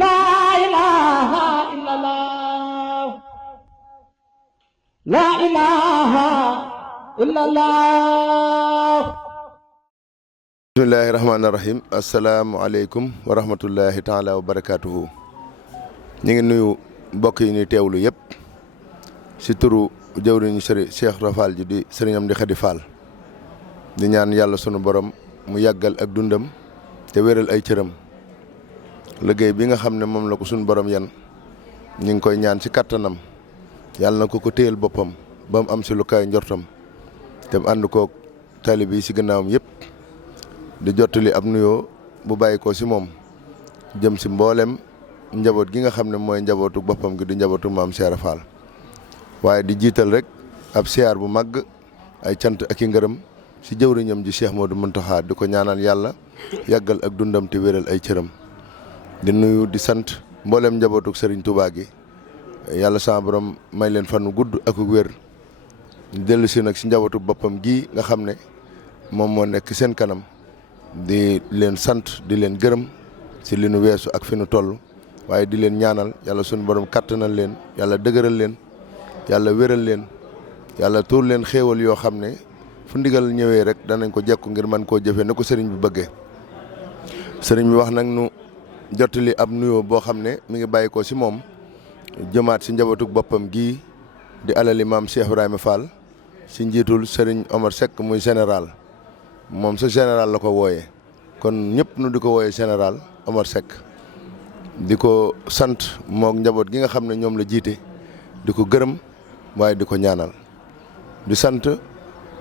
laa ilaaha illallah laa ilaaha illallah. bismillaahi rahmaani rahiim. asalaamualeykum wa rahmatullahi taala wa barakaatuhu. ñu ngi nuyu mbokk yi ñuy teewlu yëpp si turu jëwriñu sëriñ Cheikh Rafal ji di sëriñ Amdi Khady Fall di ñaan yàlla sunu borom mu yàggal ak dundam te wéral ay cëram. liggéey bi nga xam ne moom la ko sunu borom yan ñu ngi koy ñaan ci kattanam yàlla na ko téyel boppam ba mu am si lu kaay njortam te mu ànd koog taalibe yi si gannaawam yëpp. di jottali ab nuyoo bu bàyyi ko si moom jëm si mboolem njaboot gi nga xam ne mooy njabootu boppam gi di njabootu maam Cheikh Fall waaye di jiital rek ab siyaar bu màgg ay cant ak i ngërëm si jëwriñam ji Cheikh Modou Mountakha di ko ñaanal yàlla yàggal ak dundam te wéral ay cëram. di nuyu di sant mboolem njabootu Serigne Touba gi yàlla sama borom may leen fanu gudd ak wér dellu si nag si njabootu boppam gi nga xam ne moom moo nekk seen kanam. di leen sant di leen gërëm si li nu weesu ak fi nu toll waaye di leen ñaanal yàlla sunu borom kattanal leen yàlla dëgëral leen yàlla wéral leen yàlla tuur leen xéewal yoo xam ne fu ndigal ñëwee rek danañ ko jekku ngir mën koo jëfee na ko sëriñ bi bëggee. sëriñ bi wax nag nu jottali ab nuyoo boo xam ne mi ngi bàyyi ko si moom jëmaat si njabootuk boppam gii di alali maam Cheikh Ibrahima Fall si njiitul sëriñ Omar Seck muy général. moom sa général la ko wooyee kon ñëpp nu di ko wooyee général Omar Seck di ko sant mook njaboot gi nga xam ne ñoom la jiite di ko gërëm waaye di ko ñaanal di sant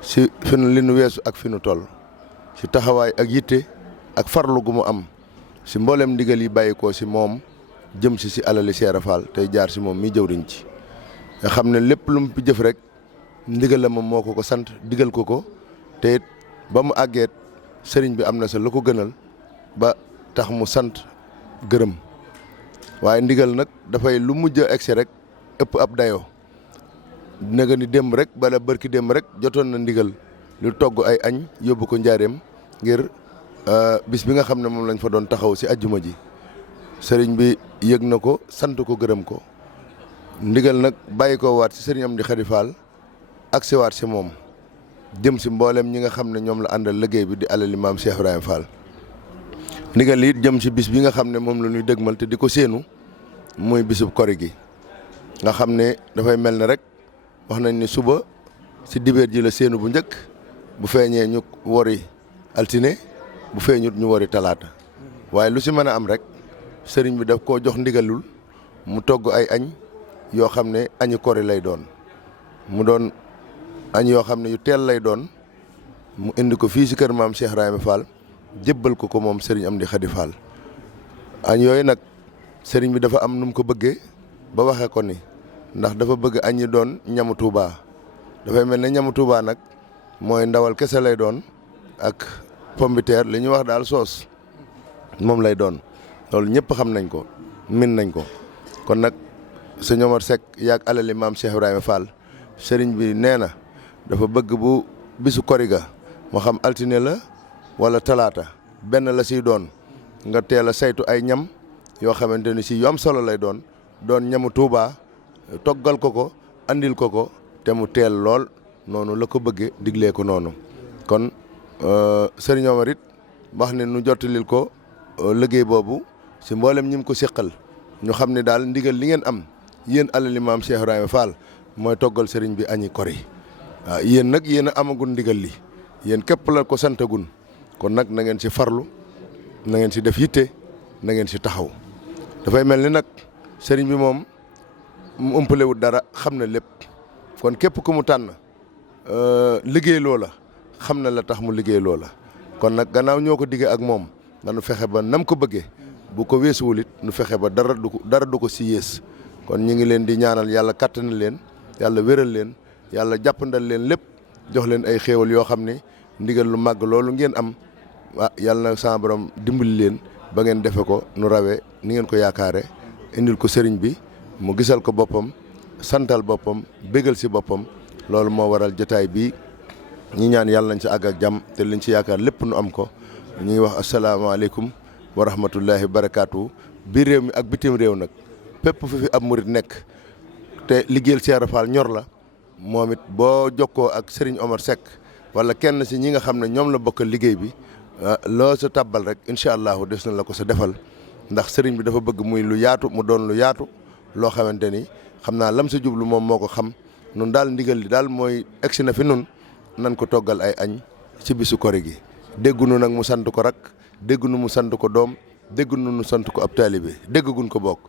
si fi nu li nu weesu ak fi nu toll si taxawaay ak yitte ak farlu gu mu am si mboolem ndigal yi bàyyi ko si moom jëm si alali Cheikh Fall tey jaar si moom mi jëwriñ ci nga xam ne lépp lu mu fi jëf rek ndigal la moom moo ko sant digal ko te it ba mu àggeet sëriñ bi am na sa lu ko gënal ba tax mu sant gërëm waaye ndigal nag dafay lu mujj a egsi rek ëpp ab dayoo dina nga ni démb rek bala bërki démb rek jotoon na ndigal lu togg ay añ yóbbu ko njaareem ngir bis bi nga xam ne moom lañ fa doon taxaw si ajjuma ji sëriñ bi yëg na ko sant ko gërëm ko ndigal nag bàyyi ko waat si sëriñ Amdi Khady Fall ak si waat si moom jëm si mboolem ñi nga xam ne ñoom la àndal liggéey bi di alali maam Cheikh Ibrahima Fall ndigal it jëm si bis bi nga xam ne moom la ñuy dëgmal te di ko séenu muy bisub kori gi nga xam ne dafay mel ne rek wax nañ ni suba si dibéer ji la séenu bu njëkk bu feeñee ñu wori altine bu feeñut ñu wori talaata waaye lu si mën a am rek sëriñ bi daf koo jox ndigalul mu togg ay añ yoo xam ne añu kori lay doon mu doon añ yoo xam ne yu teel lay doon mu indi ko fii si kër maam Cheikh Ibrahima Fall jébbal ko moom sëriñ Amdi Khady Fall añ yooyu nag sëriñ bi dafa am nu mu ko bëggee ba waxee ko ni ndax dafa bëgg añ yi doon ñamu Tuuba dafay mel ne ñamu Tuuba nag mooy ndawal kese lay doon ak pombiteer li ñuy wax daal soos moom lay doon loolu ñëpp xam nañ ko min nañ ko kon nag sëñ Omar Seck yaag alali maam Cheikh Ibrahima Fall sëriñ bi nee na dafa bëgg bu bisu kori ga moo xam altine la wala talaata benn la siy doon nga teel a saytu ay ñam yoo xamante ni si yu am solo lay doon ñamu Tuuba toggal ko andil ko te mu teel lool noonu la ko bëggee diglee ko noonu kon sëriñ Omar it wax ne nu jottalil ko liggéey boobu si mboolem ñi mu ko séqal ñu xam ne daal ndigal li ngeen am yéen alali maam Cheikh Ibrahima Fall mooy toggal sëriñ bi añi kori waaw yéen nag yéen a amagul ndigal li yéen képp la ko santagun kon nag na ngeen si farlu na ngeen si def yitte na ngeen si taxaw dafay mel ni nag sëriñ bi moom mu ëmpalewut dara xam na lépp kon képp ku mu tànn liggéey loola xam na la tax mu liggéey loola kon nag gannaaw ñoo ko diggee ak moom nanu fexe ba nam ko bëggee bu ko weesuwul it nu fexe ba dara du ko si yées kon ñu ngi leen di ñaanal yàlla kattanal leen yàlla wéral leen yàlla jàppandal leen lépp jox leen ay xéewal yoo xam ne ndigal lu màgg loolu ngeen am yàlla na sama borom dimbali leen ba ngeen defe ko nu rawee ni ngeen ko yaakaare indil ko sëriñ bi mu gisal ko boppam santal boppam bégal si boppam loolu moo waral jotaay bi ñi ñaan yàlla nañ si àgg ak jàmm te liñ ci yaakaar lépp nu am ko ñu ngi wax asalaamaaleykum wa rahmatullahi wa barakaatu biir réew mi ak bitim réew nag fépp fu fi ab murit nekk te liggéeyal Cheikh Ibra Fall ñor la moom it boo jokkoo ak Serigne Omar Seck wala kenn si ñi nga xam ne ñoom la bokkal liggéey bi loo sa tàbbal rek incha allahu des na la ko sa defal ndax Serigne bi dafa bëgg muy lu yaatu mu doon lu yaatu loo xamante ni xam naa lam sa jublu moom moo ko xam nun daal ndigal li daal mooy egsi na fi nun nan ko toggal ay añ ci bisu kori gi déggunu nag mu sant ko rak déggunu mu sant ko doom déggunu mu sant ko ab taalibe déggagun ko bokk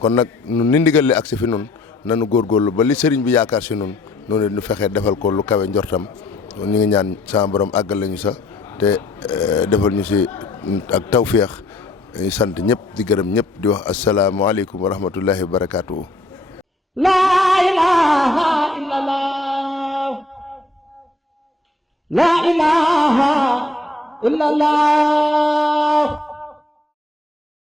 kon nag nun ni ndigal li agsi fi nun nanu góorgóorlu ba li sëriñ bi yaakaar si nun noonu ñu fexee defal ko lu kawe njortam ñu ngi ñaan sama borom àggal lañu sa te defal ñu si ak tawféex ñu sant ñëpp di gërëm ñëpp di wax asalaamaaleykum wa rahmatullahi wa barakaatuhu. laa ilaaha illallah laa ilaaha illallah